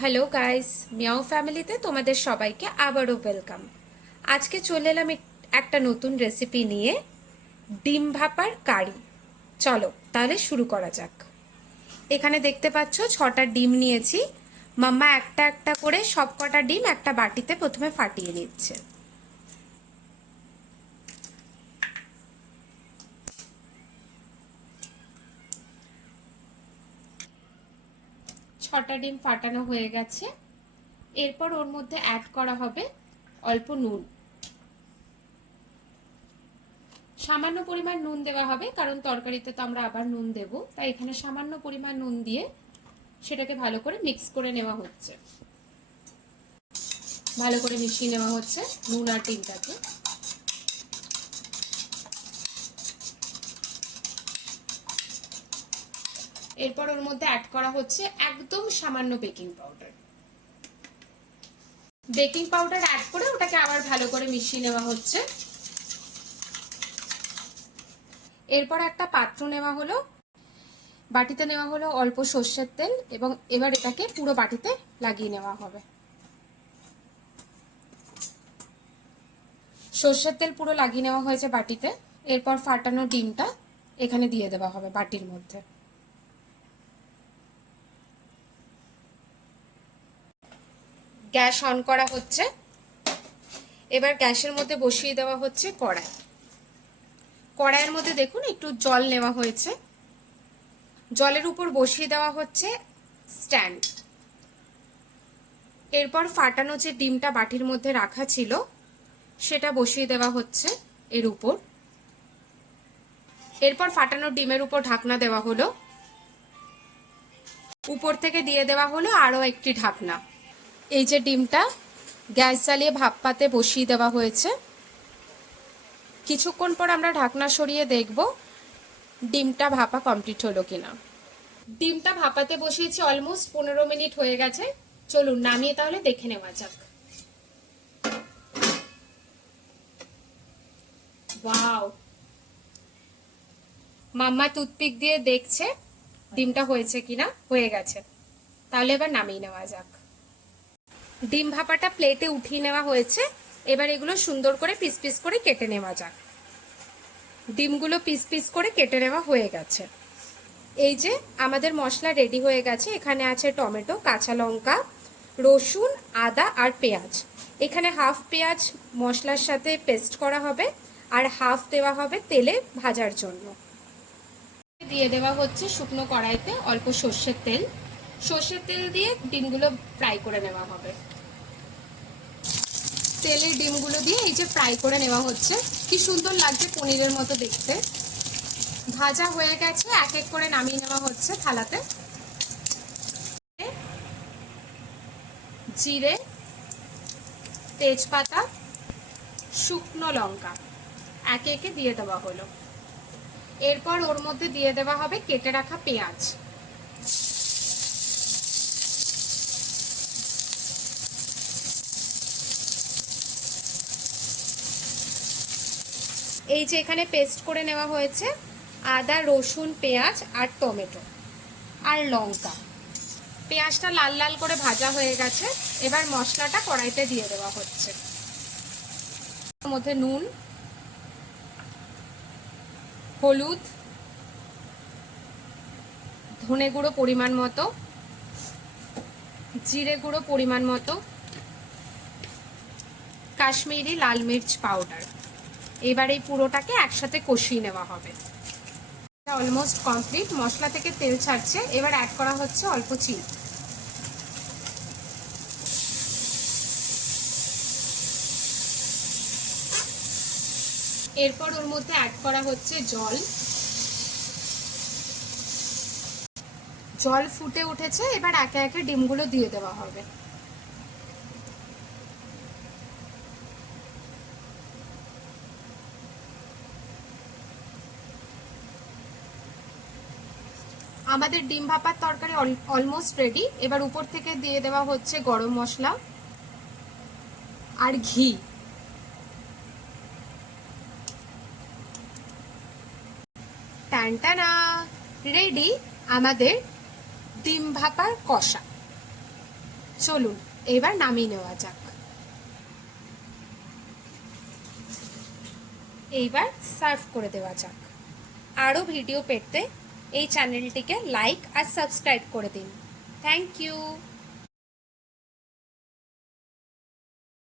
Hello guys, Miao ফ্যামিলিতে তোমাদের সবাইকে আবারও ওয়েলকাম। আজকে চলে এলাম একটা নতুন রেসিপি নিয়ে, ডিম ভাপার কারি। চলো তাহলে শুরু করা যাক। এখানে দেখতে পাচ্ছ 6টা ডিম নিয়েছি। মাম্মা একটা একটা করে সব কটা ডিম একটা বাটিতে প্রথমে ফাটিয়ে নিচ্ছে। ছটা ডিম ফাটানো হয়ে গেছে। এরপর ওর মধ্যে অ্যাড করা হবে অল্প নুন। সামান্য পরিমাণ নুন দেওয়া হবে, কারণ তরকারিতে তো আমরা আবার নুন দেব, তাই এখানে সামান্য পরিমাণ নুন দিয়ে সেটাকে ভালো করে মিক্স করে নেওয়া হচ্ছে। ভালো করে মিশিয়ে নেওয়া হচ্ছে নুন আর ডিমটাকে। এরপর ওর মধ্যে অ্যাড করা হচ্ছে একদম সামান্য baking powder. Baking powder add করে ওটাকে আবার ভালো করে মিশিয়ে নেওয়া হচ্ছে। এরপর একটা পাত্র নেওয়া হলো, বাটিতে নেওয়া হলো অল্প সর্ষের তেল, এবং এবার এটাকে পুরো বাটিতে লাগিয়ে নেওয়া হবে। সর্ষের তেল পুরো লাগিয়ে নেওয়া হয়েছে বাটিতে। এরপর ফাটানো ডিমটা এখানে দিয়ে দেওয়া হবে বাটির মধ্যে। গ্যাস অন করা হচ্ছে। এবার গ্যাসের মধ্যে বসিয়ে দেওয়া হচ্ছে কড়াই। কড়াইয়ের মধ্যে দেখুন একটু জল নেওয়া হয়েছে। জলের উপর বসিয়ে দেওয়া হচ্ছে স্ট্যান্ড। এরপর ফাটানো যে ডিমটা বাটির মধ্যে রাখা ছিল সেটা বসিয়ে দেওয়া হচ্ছে এর উপর। এরপর ফাটানো ডিমের উপর ঢাকনা দেওয়া হলো। উপর থেকে দিয়ে দেওয়া হলো আরও একটি ঢাকনা। এই যে ডিমটা গ্যাস জ্বালিয়ে ভাপ পাতে বসিয়ে দেওয়া হয়েছে। কিছুক্ষণ পর আমরা ঢাকনা সরিয়ে দেখব ডিমটা ভাপা কমপ্লিট হলো কিনা। ডিমটা ভাপাতে বসিয়েছি, অলমোস্ট 15 মিনিট হয়ে গেছে। চলুন নামিয়ে তাহলে দেখে নেওয়া যাক। ওয়াও, মাম্মা টুথপিক দিয়ে দেখছে ডিমটা হয়েছে কিনা। হয়ে গেছে, তাহলে এবার নামিয়ে নেওয়া যাক। ডিম ভাপাটা প্লেটে উঠিয়ে নেওয়া হয়েছে। এবার এগুলো সুন্দর করে পিস পিস করে কেটে নেওয়া যাক। ডিমগুলো পিস পিস করে কেটে নেওয়া হয়ে গেছে। এই যে আমাদের মশলা রেডি হয়ে গেছে। এখানে আছে টমেটো, কাঁচা লঙ্কা, রসুন, আদা আর পেঁয়াজ। এখানে হাফ পেঁয়াজ মশলার সাথে পেস্ট করা হবে, আর হাফ দেওয়া হবে তেলে ভাজার জন্য। দিয়ে দেওয়া হচ্ছে শুকনো কড়াইতে অল্প সর্ষের তেল। সর্ষের তেল দিয়ে ডিমগুলো ফ্রাই করে নেওয়া হবে। তেলে ডিমগুলো দিয়ে এই যে ফ্রাই করে নেওয়া হচ্ছে। কি সুন্দর লাগছে, পনিরের মতো দেখতে। ভাজা হয়ে গেছে, এক এক করে নামিয়ে নেওয়া হচ্ছে থালাতে। জিরে, তেজপাতা, শুকনো লঙ্কা একে একে দিয়ে দেওয়া হলো। এরপর ওর মধ্যে দিয়ে দেওয়া হবে কেটে রাখা পেঁয়াজ। এই যে এখানে পেস্ট করে নেওয়া হয়েছে আদা, রসুন, পেঁয়াজ আর টমেটো আর লঙ্কা। পেঁয়াজটা লাল লাল করে ভাজা হয়ে গেছে। এবার মশলাটা কড়াইতে দিয়ে দেওয়া হচ্ছে। এর মধ্যে নুন, হলুদ, ধনে গুঁড়ো পরিমাণ মতো, জিরে গুঁড়ো পরিমাণ মতো, কাশ্মীরি লাল মির্চ পাউডার। এবার এই পুরোটাকে একসাথে কষিয়ে নেওয়া হবে। অলমোস্ট কমপ্লিট, মশলা থেকে তেল ছাড়ছে। এবার অ্যাড করা হচ্ছে অল্প চিনি। এরপর ওর মধ্যে অ্যাড করা হচ্ছে জল। জল ফুটে উঠেছে। এবার একে একে ডিমগুলো দিয়ে দেওয়া হবে। আমাদের ডিম ভাপার তরকারি অলমোস্ট রেডি। এবার উপর থেকে দিয়ে দেওয়া হচ্ছে গরম মশলা আর ঘি। টানটানা, রেডি আমাদের ডিম ভাপার কষা। চলুন এবার নামিয়ে নেওয়া যাক। এইবার সার্ভ করে দেওয়া যাক। আরও ভিডিও পেতে এই চ্যানেলটিকে লাইক আর সাবস্ক্রাইব করে দিন। Thank you.